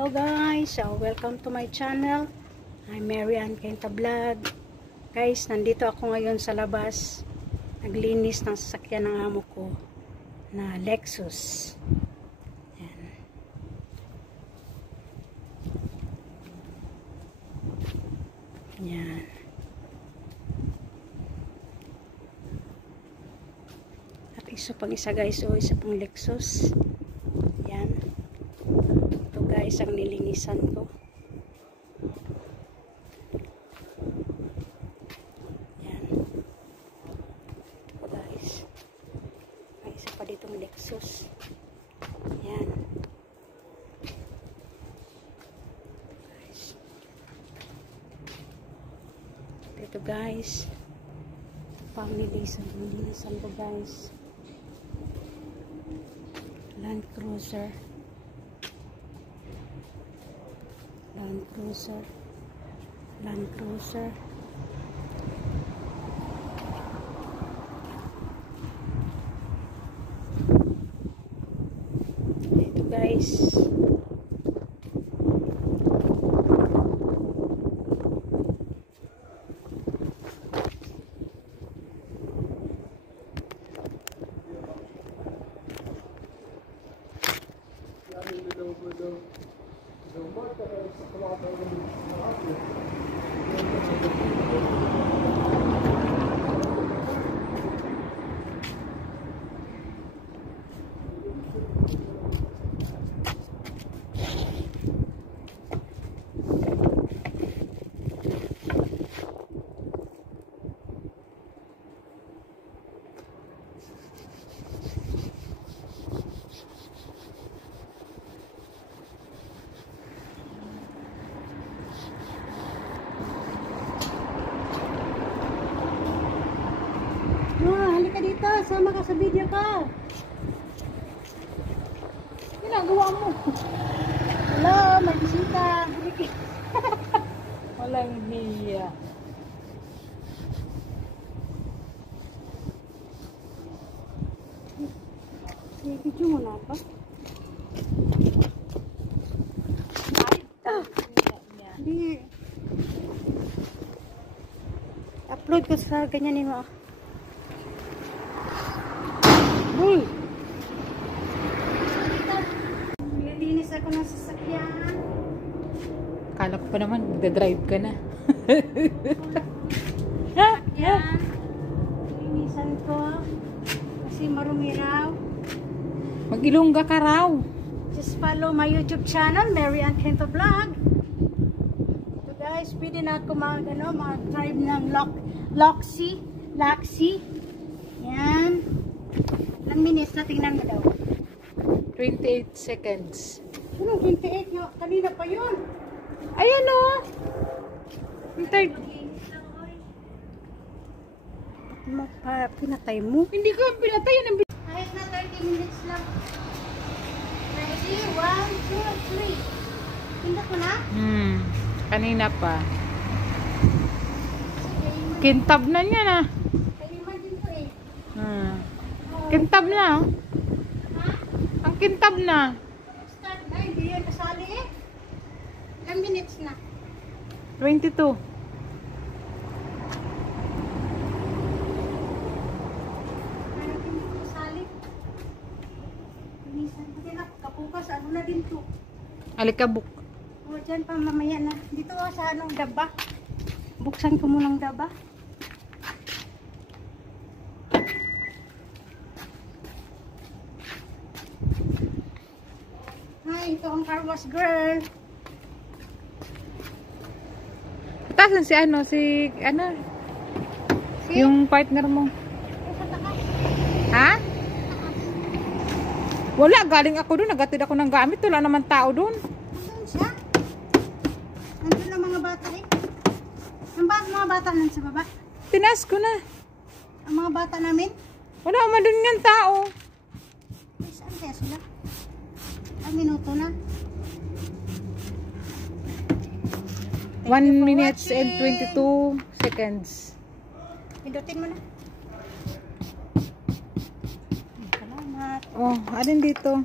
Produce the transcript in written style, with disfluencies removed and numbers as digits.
Hello guys, welcome to my channel. I'm Mary Ann Kenta Vlog. Guys, nandito ako ngayon sa labas. Naglinis ng sasakyan ng amo ko na Lexus. Yan. Yan. At isa pang isa guys, isa pang Lexus. Yan. Ito guys ang nilinisan ko. Yan. Ito guys. May isa pa ditong Lexus. Yan. Ito guys. Pang nilinisan ko guys. Land Cruiser. Ito guys. Halika dito, sama ka sa video ka. Ginagawa mo. Hello, may bisita. Walang hiya. Video mo na ba? Hindi. Upload ko sa ganyan mo. Uy! Nilinis ako ng sasakyan. Akala ko pa naman, magdadrive ka na. Sasakyan. Nilinisan ko. Kasi marumi raw. Mag-Ilongga ka raw. Just follow my YouTube channel, Mary Ann Kenta Vlog. So guys, pwede na ako mag-drive ng Loxy. Yan. Ilang minutes na, tingnan mo daw. 28 seconds. Ano, 28 yun? Kanina pa yun. Ayan o. Pinatay mo? Hindi ko pinatay yan. Kahit na 30 minutes lang. Ready? 1, 2, 3. Pindak mo na? Kanina pa. Kintab na niya na. Kaliman din to eh. Kintab na. Ha? Ang kintab na. Start na, hindi yan kasali eh. Ilang minutes na? 22. Kapukas, ano na din to? Alikabok. O, dyan pa mamaya na. Dito sa anong daba. Buksan ko munang daba. Hi, ito ang car wash girl. Tasan si ano? Si yung partner mo. Sa takas. Ha? Wala, galing ako doon. Nagatid ako ng gamit. Wala naman tao doon. Saan siya? Nandun ang mga bata eh. Ang mga bata nan sa baba? Tinas ko na. Ang mga bata namin? Wala naman doon ng tao. Eh, saan kaya sila? Ang minuto na. 1 minutes and 22 seconds. Pindutin mo na. Salamat. Oh, alin dito?